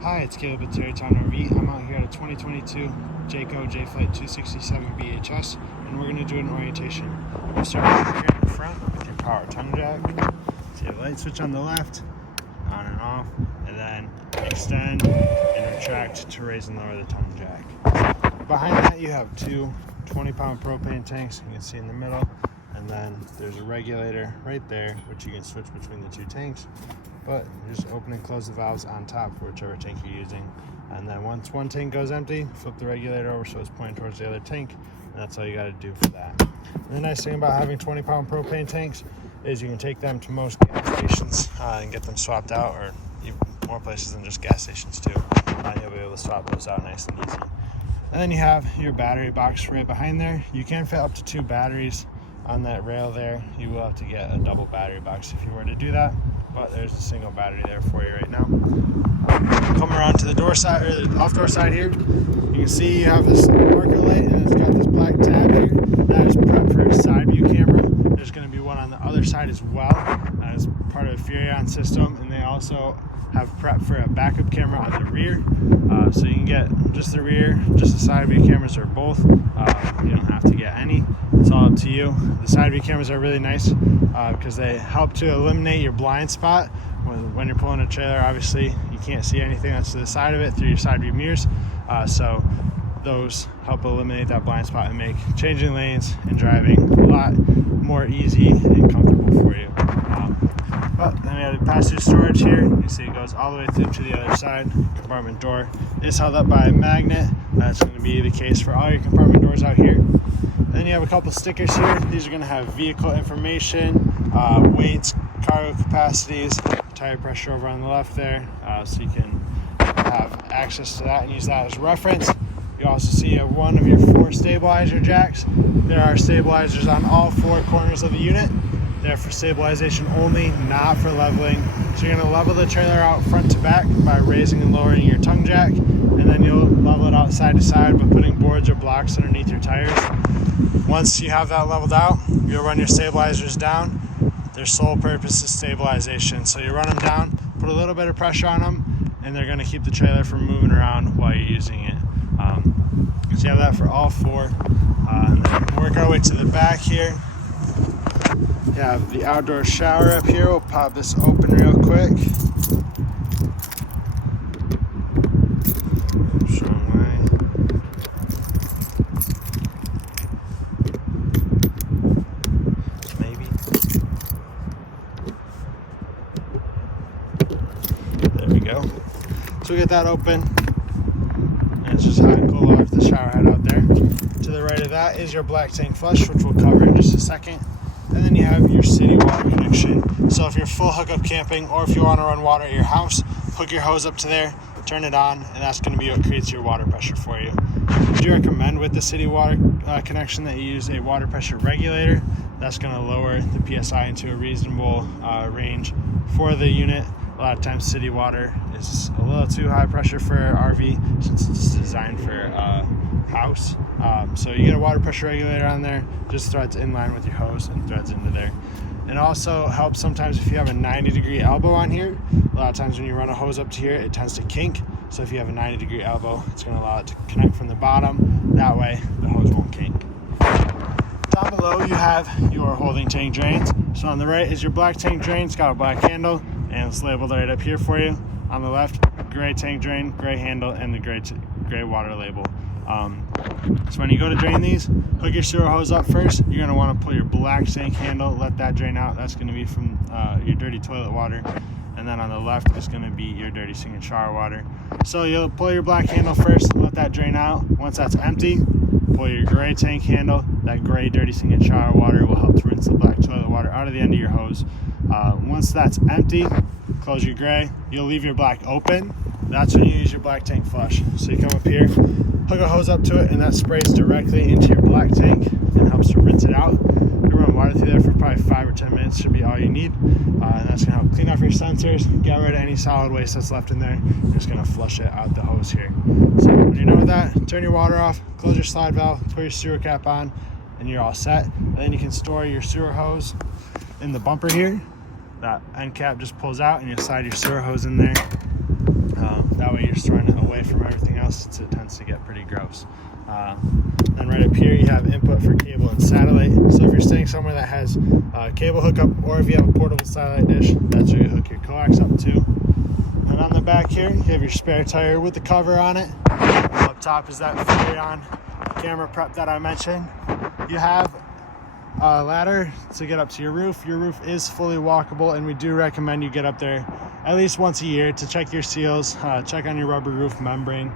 Hi, it's Caleb at Terrytown RV. I'm out here at a 2022 Jayco J-Flight 267 BHS, and we're going to do an orientation. We'll start right here in the front with your power tongue jack. See a light switch on the left, on and off, and then extend and retract to raise and lower the tongue jack. Behind that you have two 20-pound propane tanks, you can see in the middle, and then there's a regulator right there, which you can switch between the two tanks. But you just open and close the valves on top for whichever tank you're using. And then once one tank goes empty, flip the regulator over so it's pointing towards the other tank, and that's all you got to do for that. And the nice thing about having 20-pound propane tanks is you can take them to most gas stations and get them swapped out, or even more places than just gas stations too. You'll be able to swap those out nice and easy. And then you have your battery box right behind there. You can fit up to 2 batteries on that rail there. You will have to get a double battery box if you were to do that, but there's a single battery there for you right now. Come around to the door side, or the off door side here. You can see you have this marker light, and it's got this black tab here. That is prepped for a side view camera. There's going to be one on the other side as well as part of the Furion system, and they also have prep for a backup camera on the rear, so you can get just the rear, just the side view cameras, or both. You don't have to get any. It's all up to you. The side view cameras are really nice because they help to eliminate your blind spot when you're pulling a trailer. Obviously you can't see anything that's to the side of it through your side view mirrors, so those help eliminate that blind spot and make changing lanes and driving a lot more easy and comfortable for you. But then we have the passenger storage here. You can see it goes all the way through to the other side. Compartment door is held up by a magnet. That's going to be the case for all your compartment doors out here. Then you have a couple stickers here. These are going to have vehicle information, weights, cargo capacities, tire pressure over on the left there, so you can have access to that and use that as reference. You also see one of your 4 stabilizer jacks. There are stabilizers on all 4 corners of the unit. They're for stabilization only, not for leveling. So you're going to level the trailer out front to back by raising and lowering your tongue jack, and then you'll level it out side to side by putting boards or blocks underneath your tires. Once you have that leveled out, you'll run your stabilizers down. Their sole purpose is stabilization. So you run them down, put a little bit of pressure on them, and they're going to keep the trailer from moving around while you're using it. So you have that for all 4. And then work our way to the back here. You have the outdoor shower up here. We'll pop this open real quick. There we go. So we get that open, and it's just hot and cool off the shower head out there. To the right of that is your black tank flush, which we'll cover in just a second. And then you have your city water connection. So if you're full hookup camping, or if you want to run water at your house, hook your hose up to there, turn it on, and that's going to be what creates your water pressure for you. I do recommend with the city water connection that you use a water pressure regulator. That's going to lower the PSI into a reasonable range for the unit. A lot of times city water is a little too high pressure for our RV since it's designed for a house. So you get a water pressure regulator on there, just threads in line with your hose and threads into there. It also helps sometimes if you have a 90-degree elbow on here. A lot of times when you run a hose up to here, it tends to kink. So if you have a 90-degree elbow, it's going to allow it to connect from the bottom. That way the hose won't kink. Down below you have your holding tank drains. So on the right is your black tank drain. It's got a black handle, and it's labeled right up here for you. On the left, gray tank drain, gray handle, and the gray water label. So when you go to drain these, hook your sewer hose up first. You're going to want to pull your black tank handle, let that drain out. That's going to be from your dirty toilet water. And then on the left is going to be your dirty sink and shower water. So you'll pull your black handle first, let that drain out. Once that's empty, pull your gray tank handle. That gray dirty sink and shower water will help to rinse the black toilet water out of the end of your hose. Once that's empty, close your gray. You'll leave your black open. That's when you use your black tank flush. So you come up here, hook a hose up to it, and that sprays directly into your black tank and helps to rinse it out. You run water through there for probably 5 or 10 minutes should be all you need. And that's going to help clean off your sensors, get rid of any solid waste that's left in there. You're just going to flush it out the hose here. So when you're done with that, turn your water off, close your slide valve, put your sewer cap on, and you're all set. And then you can store your sewer hose in the bumper here. That end cap just pulls out and you slide your sewer hose in there. That way your storing it away from everything else, it tends to get pretty gross. Then right up here you have input for cable and satellite. So if you're staying somewhere that has a cable hookup, or if you have a portable satellite dish, that's where you hook your coax up to. And on the back here, you have your spare tire with the cover on it. Up top is that Freon camera prep that I mentioned. You have a ladder to get up to your roof. Your roof is fully walkable, and we do recommend you get up there at least once a year to check your seals, check on your rubber roof membrane,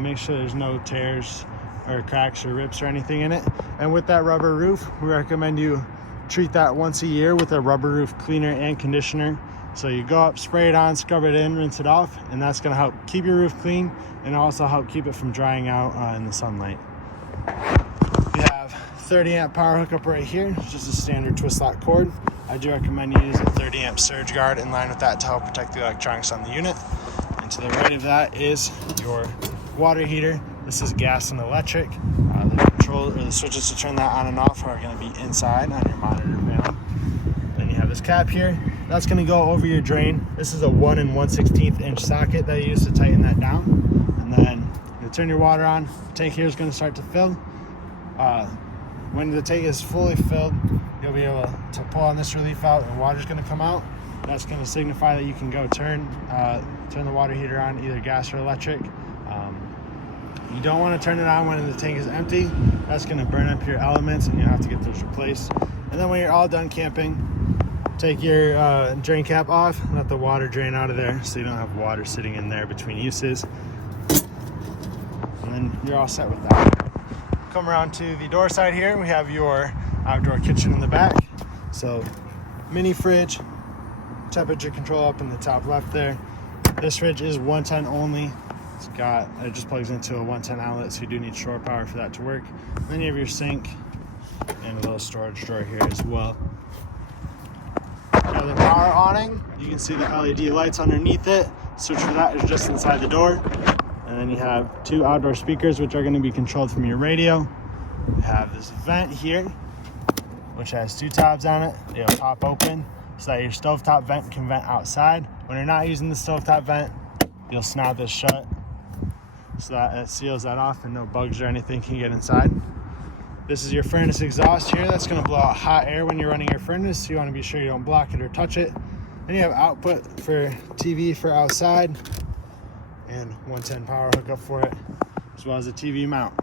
make sure there's no tears or cracks or rips or anything in it. And with that rubber roof, we recommend you treat that once a year with a rubber roof cleaner and conditioner. So you go up, spray it on, scrub it in, rinse it off, and that's going to help keep your roof clean and also help keep it from drying out in the sunlight. We have 30 amp power hookup right here, just a standard twist lock cord. I do recommend you use a 30 amp surge guard in line with that to help protect the electronics on the unit. And to the right of that is your water heater. This is gas and electric. The control or the switches to turn that on and off are going to be inside on your monitor panel. Then you have this cap here. That's going to go over your drain. This is a 1 1/16 inch socket that you use to tighten that down. And then you turn your water on. The tank here is going to start to fill. When the tank is fully filled, you'll be able to pull on this relief out and water's going to come out. That's going to signify that you can go turn the water heater on, either gas or electric. You don't want to turn it on when the tank is empty. That's going to burn up your elements and you'll have to get those replaced. And then when you're all done camping, take your drain cap off, let the water drain out of there so you don't have water sitting in there between uses. And then you're all set with that. Come around to the door side here. We have your outdoor kitchen in the back. So mini fridge, temperature control up in the top left there. This fridge is 110 only. It just plugs into a 110 outlet, so you do need shore power for that to work. Then you have your sink and a little storage drawer here as well. Now the power awning, you can see the LED lights underneath it. Switch for that is just inside the door. And then you have 2 outdoor speakers, which are going to be controlled from your radio. You have this vent here, which has 2 tabs on it. They'll pop open so that your stovetop vent can vent outside. When you're not using the stovetop vent, you'll snap this shut so that it seals that off and no bugs or anything can get inside. This is your furnace exhaust here. That's going to blow out hot air when you're running your furnace, so you want to be sure you don't block it or touch it. Then you have output for TV for outside and 110 power hookup for it, as well as a TV mount.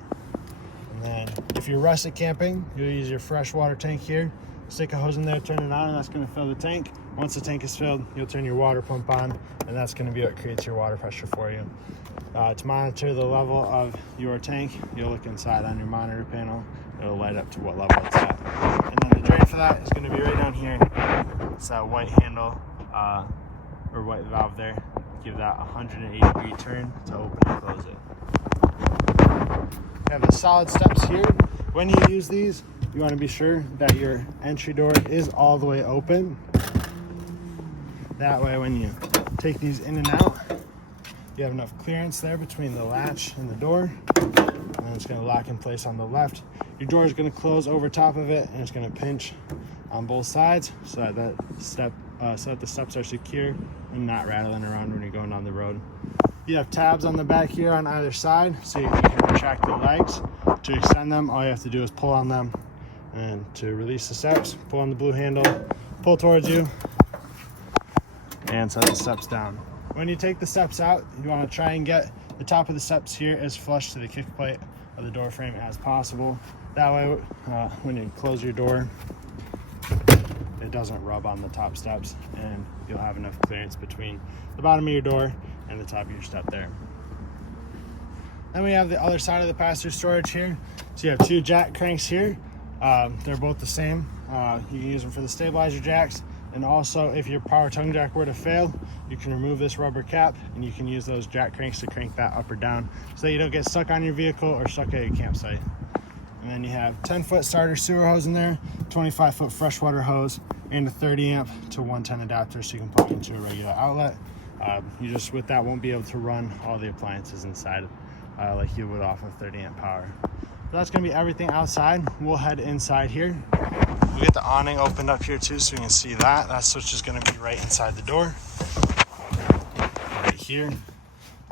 And then if you're rustic camping, you'll use your fresh water tank here. Stick a hose in there, turn it on, and that's going to fill the tank. Once the tank is filled, you'll turn your water pump on, and that's going to be what creates your water pressure for you. To monitor the level of your tank, you'll look inside on your monitor panel. It'll light up to what level it's at. And then the drain for that is going to be right down here. It's that white handle or white valve there. Give that a 180-degree turn to open and close it. You have the solid steps here. When you use these, you want to be sure that your entry door is all the way open. That way when you take these in and out, you have enough clearance there between the latch and the door. And it's going to lock in place on the left. Your door is going to close over top of it, and it's going to pinch on both sides so that the steps are secure and not rattling around when you're going down the road. You have tabs on the back here on either side, so you can retract the legs. To extend them, all you have to do is pull on them, and to release the steps, pull on the blue handle, pull towards you, and set the steps down. When you take the steps out, you want to try and get the top of the steps here as flush to the kick plate of the door frame as possible. That way, when you close your door, it doesn't rub on the top steps, and you'll have enough clearance between the bottom of your door and the top of your step there. Then we have the other side of the pass-through storage here. So you have 2 jack cranks here. They're both the same. You can use them for the stabilizer jacks, and also if your power tongue jack were to fail, you can remove this rubber cap and you can use those jack cranks to crank that up or down so that you don't get stuck on your vehicle or stuck at your campsite. And then you have 10-foot starter sewer hose in there, 25-foot freshwater hose, and a 30 amp to 110 adapter so you can plug into a regular outlet. You just, with that, won't be able to run all the appliances inside like you would off of 30 amp power. So that's going to be everything outside. We'll head inside here. We'll get the awning opened up here too so you can see that. That switch is going to be right inside the door. Right here.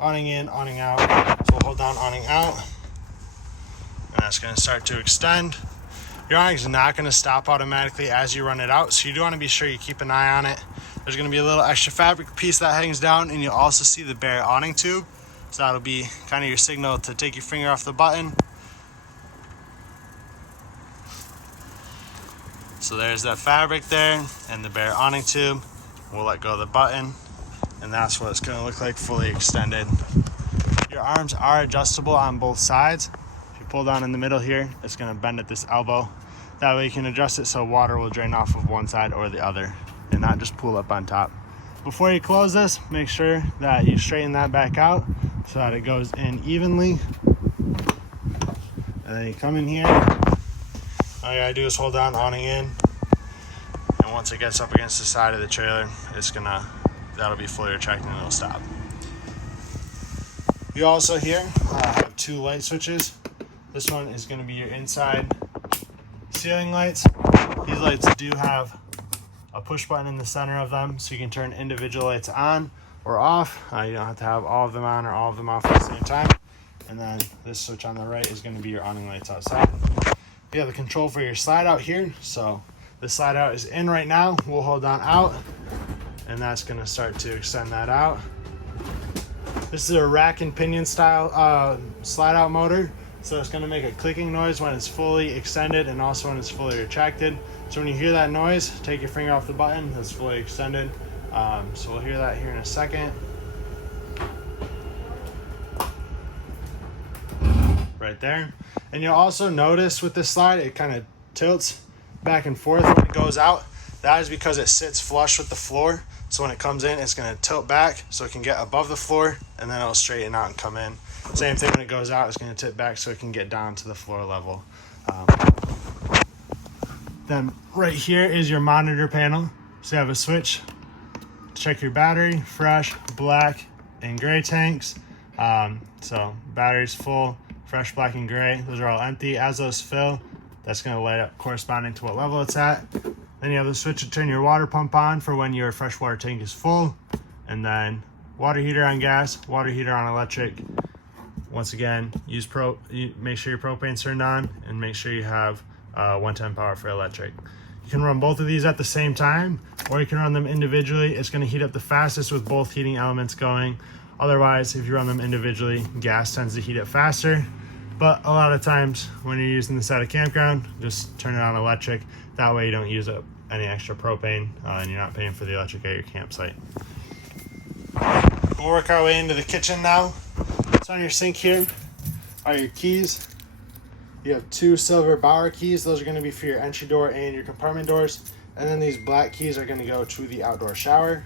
awning in, awning out. So we'll hold down awning out, and that's going to start to extend. Your awning is not going to stop automatically as you run it out, so you do want to be sure you keep an eye on it. There's going to be a little extra fabric piece that hangs down, and you'll also see the bare awning tube. So that'll be kind of your signal to take your finger off the button. So there's that fabric there and the bare awning tube. We'll let go of the button, and that's what it's going to look like fully extended. Your arms are adjustable on both sides. If you pull down in the middle here, it's going to bend at this elbow. That way you can adjust it so water will drain off of one side or the other and not just pool up on top. Before you close this, make sure that you straighten that back out so that it goes in evenly. And then you come in here. All you gotta do is hold down awning in. And once it gets up against the side of the trailer, that'll be fully retracted and it'll stop. You also here have two light switches. This one is gonna be your inside ceiling lights. These lights do have a push button in the center of them, so you can turn individual lights on or off. You don't have to have all of them on or all of them off at the same time. And then this switch on the right is going to be your awning lights outside. You have the control for your slide out here. So the slide out is in right now. We'll hold down out, and that's going to start to extend that out. This is a rack and pinion style slide out motor. So it's going to make a clicking noise when it's fully extended and also when it's fully retracted. So when you hear that noise, take your finger off the button. That's fully extended. So we'll hear that here in a second. Right there. And you'll also notice with this slide, it kind of tilts back and forth when it goes out. That is because it sits flush with the floor. So when it comes in, it's going to tilt back so it can get above the floor, and then it'll straighten out and come in. Same thing when it goes out, it's going to tip back so it can get down to the floor level. Then right here is your monitor panel. So you have a switch to check your battery, fresh, black, and gray tanks. So battery's full, fresh, black, and gray. Those are all empty. As those fill, that's going to light up corresponding to what level it's at. Then you have the switch to turn your water pump on for when your freshwater tank is full. And then water heater on gas, water heater on electric. Once again, make sure your propane's turned on, and make sure you have 110 power for electric. You can run both of these at the same time, or you can run them individually. It's going to heat up the fastest with both heating elements going. Otherwise, if you run them individually, gas tends to heat up faster. But a lot of times when you're using this at a campground, just turn it on electric. That way you don't use up any extra propane and you're not paying for the electric at your campsite. We'll work our way into the kitchen now. So on your sink here are your keys. You have two silver Bauer keys. Those are going to be for your entry door and your compartment doors. And then these black keys are going to go to the outdoor shower.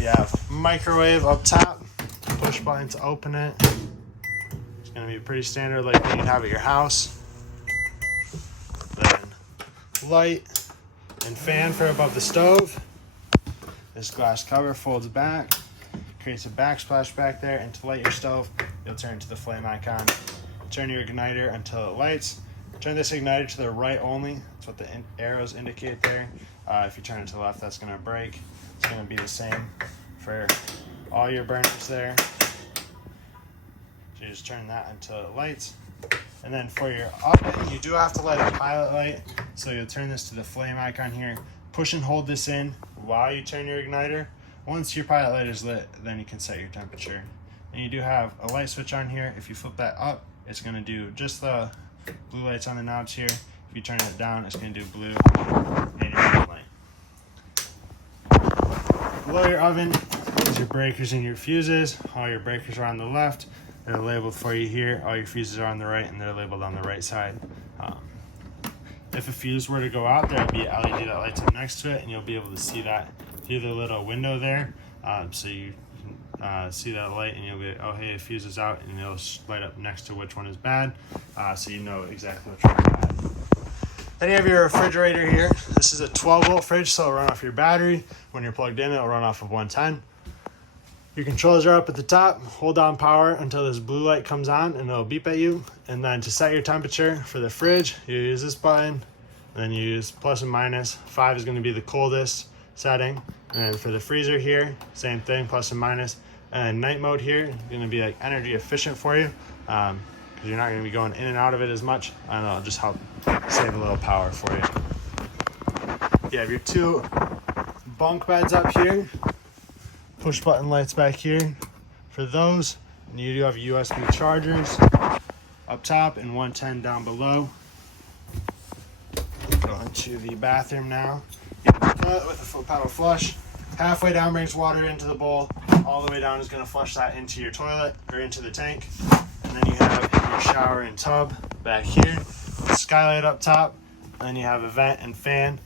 You have microwave up top. Push button to open it. It's going to be pretty standard like what you'd have at your house. Then light and fan for above the stove. This glass cover folds back. Creates a backsplash back there, and to light your stove, you'll turn to the flame icon. Turn your igniter until it lights. Turn this igniter to the right only. That's what the arrows indicate there. If you turn it to the left, that's going to break. It's going to be the same for all your burners there. So you just turn that until it lights. And then for your oven, you do have to light a pilot light. So you'll turn this to the flame icon here. Push and hold this in while you turn your igniter. Once your pilot light is lit, then you can set your temperature. And you do have a light switch on here. If you flip that up, it's going to do just the blue lights on the knobs here. If you turn it down, it's going to do blue and your green light. Below your oven is your breakers and your fuses. All your breakers are on the left. They're labeled for you here. All your fuses are on the right, and they're labeled on the right side. If a fuse were to go out, there would be an LED that lights up next to it, and you'll be able to see that through the little window there. So you can see that light, and you'll be, oh hey, the fuse is out, and it'll light up next to which one is bad, so you know exactly which one is bad. Then you have your refrigerator here. This is a 12-volt fridge, so it'll run off your battery. When you're plugged in, it'll run off of 110. Your controls are up at the top. Hold down power until this blue light comes on, and it'll beep at you. And then to set your temperature for the fridge, you use this button, and then you use plus and minus. 5 is going to be the coldest setting. And then for the freezer here, same thing, plus and minus. And night mode here is going to be like energy efficient for you, because you're not going to be going in and out of it as much, and it'll just help save a little power for you. You have your 2 bunk beds up here, push button lights back here for those, and you do have USB chargers up top and 110 down below. Go into the bathroom now. Toilet with a foot pedal flush. Halfway down brings water into the bowl. All the way down is going to flush that into your toilet or into the tank. And then you have your shower and tub back here. Skylight up top. And then you have a vent and fan.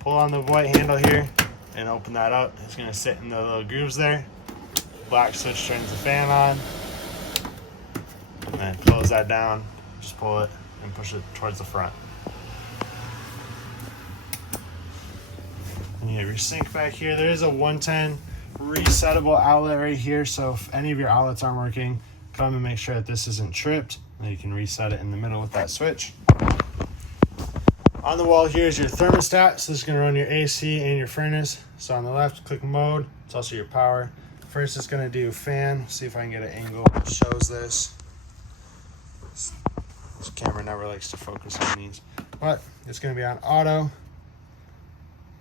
Pull on the white handle here and open that up. It's going to sit in the little grooves there. Black switch turns the fan on. And then close that down. Just pull it and push it towards the front. And you have your sink back here. There is a 110 resettable outlet right here, so if any of your outlets aren't working, come and make sure that this isn't tripped, and you can reset it in the middle with that switch. On the wall here is your thermostat, so this is going to run your AC and your furnace. So on the left, click mode. It's also your power. First, it's going to do fan. See if I can get an angle that shows this. This camera never likes to focus on these, but it's going to be on auto,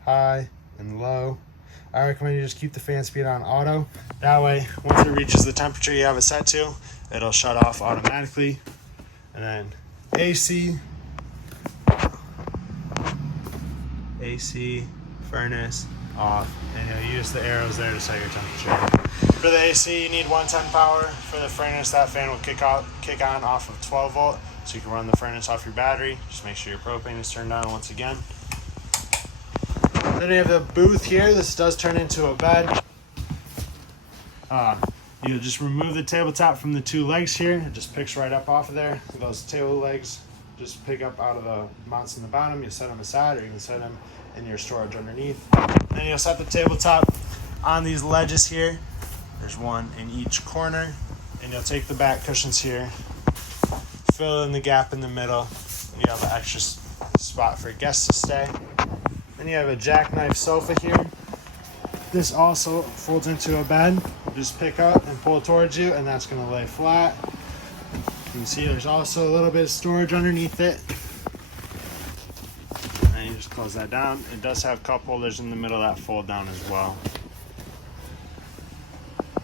high, and low. I recommend you just keep the fan speed on auto. That way, once it reaches the temperature you have it set to, it'll shut off automatically. And then AC, furnace, off. And you'll use the arrows there to set your temperature. For the AC, you need 110 power. For the furnace, that fan will kick on off of 12 volt. So you can run the furnace off your battery. Just make sure your propane is turned on once again. Then you have the booth here. This does turn into a bed. You just remove the tabletop from the 2 legs here. It just picks right up off of there. Those table legs just pick up out of the mounts in the bottom. You set them aside, or you can set them in your storage underneath. Then you'll set the tabletop on these ledges here. There's one in each corner. And you'll take the back cushions here, fill in the gap in the middle, and you have an extra spot for guests to stay. Then you have a jackknife sofa here. This also folds into a bed. Just pick up and pull towards you, and that's going to lay flat. You can see there's also a little bit of storage underneath it. And you just close that down. It does have cup holders in the middle that fold down as well.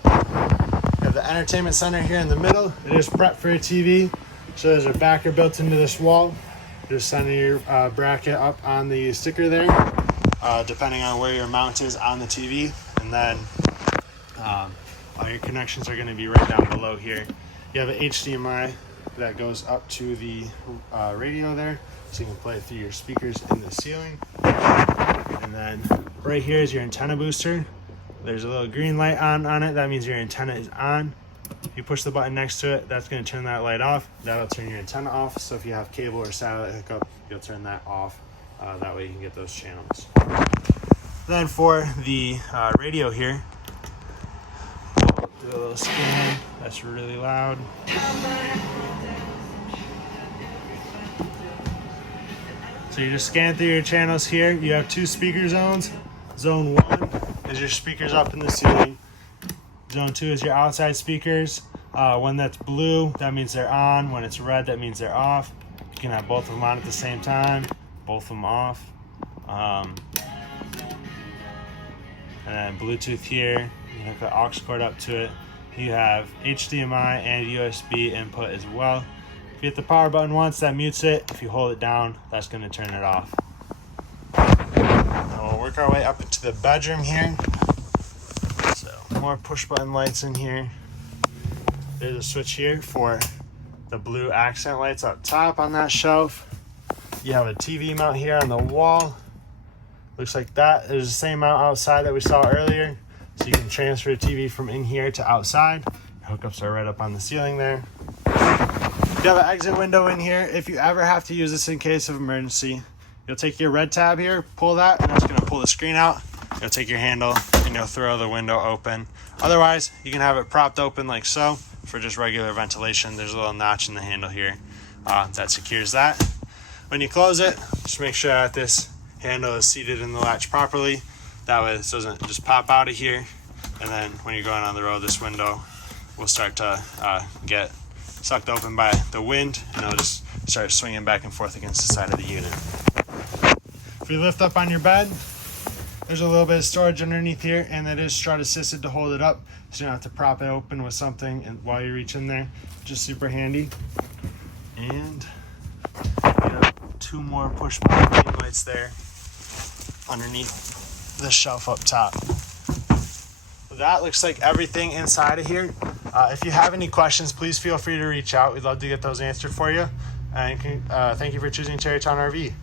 You have the entertainment center here in the middle. It is prepped for a TV. So there's a backer built into this wall. Just sending your bracket up on the sticker there, depending on where your mount is on the TV. And then all your connections are going to be right down below here. You have an HDMI that goes up to the radio there, so you can play it through your speakers in the ceiling. And then right here is your antenna booster. There's a little green light on it. That means your antenna is on. You push the button next to it, that's going to turn that light off. That'll turn your antenna off. So if you have cable or satellite hookup, you'll turn that off. That way you can get those channels. Then for the radio here, we'll do a little scan. That's really loud. So you just scan through your channels here. You have 2 speaker zones. Zone 1 is your speakers up in the ceiling. Zone 2 is your outside speakers. When that's blue, that means they're on. When it's red, that means they're off. You can have both of them on at the same time, both of them off. And then Bluetooth here, you hook the aux cord up to it. You have HDMI and USB input as well. If you hit the power button once, that mutes it. If you hold it down, that's going to turn it off. Now we'll work our way up into the bedroom here. More push button lights in here. There's a switch here for the blue accent lights up top on that shelf. You have a TV mount here on the wall. Looks like that. There's the same mount outside that we saw earlier. So you can transfer a TV from in here to outside. Your hookups are right up on the ceiling there. You have an exit window in here. If you ever have to use this in case of emergency, you'll take your red tab here, pull that, and that's going to pull the screen out. You'll take your handle and you'll throw the window open. Otherwise, you can have it propped open like so for just regular ventilation. There's a little notch in the handle here that secures that. When you close it, just make sure that this handle is seated in the latch properly. That way it doesn't just pop out of here. And then when you're going on the road, this window will start to get sucked open by the wind, and it'll just start swinging back and forth against the side of the unit. If you lift up on your bed, there's a little bit of storage underneath here, and that is strut assisted to hold it up, so you don't have to prop it open with something and while you reach in there. Just super handy. And you have 2 more push button lights there underneath the shelf up top. That looks like everything inside of here. If you have any questions, please feel free to reach out. We'd love to get those answered for you. And thank you for choosing Cherrytown RV.